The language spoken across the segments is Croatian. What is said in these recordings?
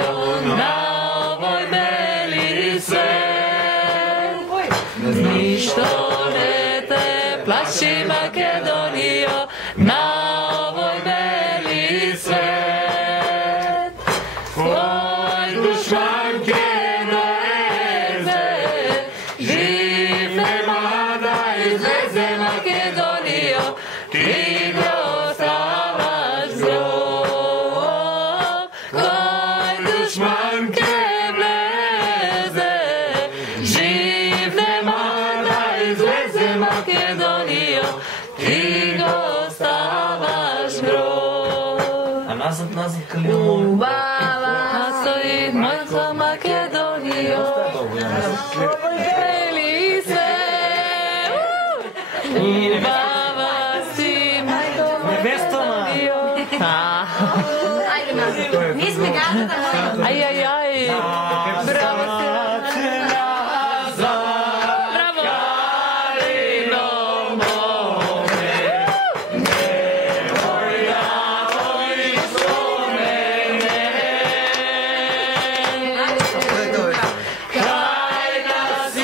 donio na ovoj beli svet. Ništo ne te plaši Makedonijo na ovoj beli svet. Tvoj dušman Genoeze živ nema da izleze Makedonijo, ti ostavaš grob. Tvoj dušman Genoeze živ nema da izleze Makedonijo, ti ostavaš grob. A nazad, Kalino. Stoji mojca Makedonijo, beli svet. Baba si Makedonijo. Ajde, nismo gata da mojim. Aj, bravo si. Bravo. Kalino mome, nemoj da voliš mene. Kraj nas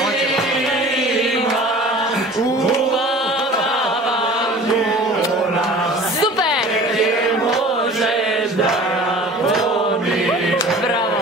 ima, uvavam mora. Super! Gdje možeš da pomirim. Bravo!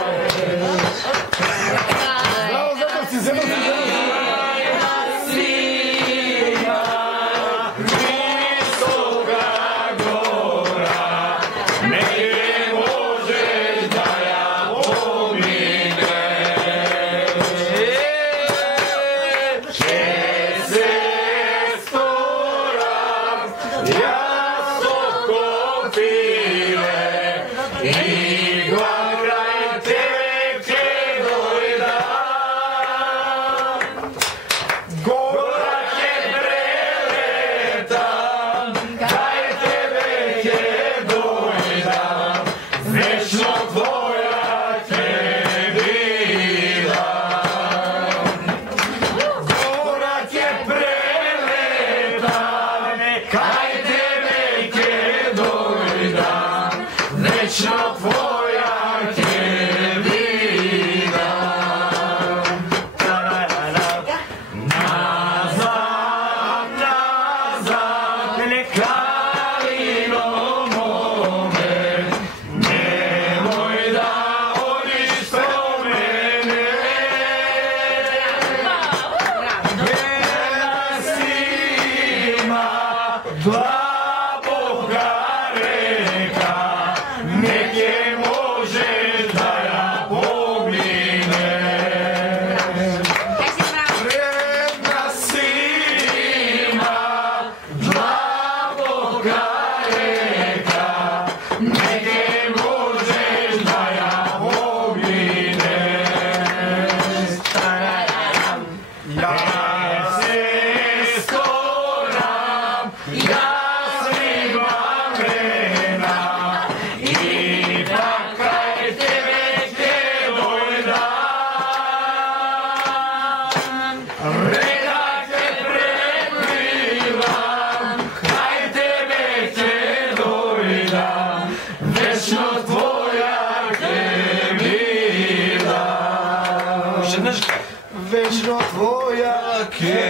Večno tvoja ke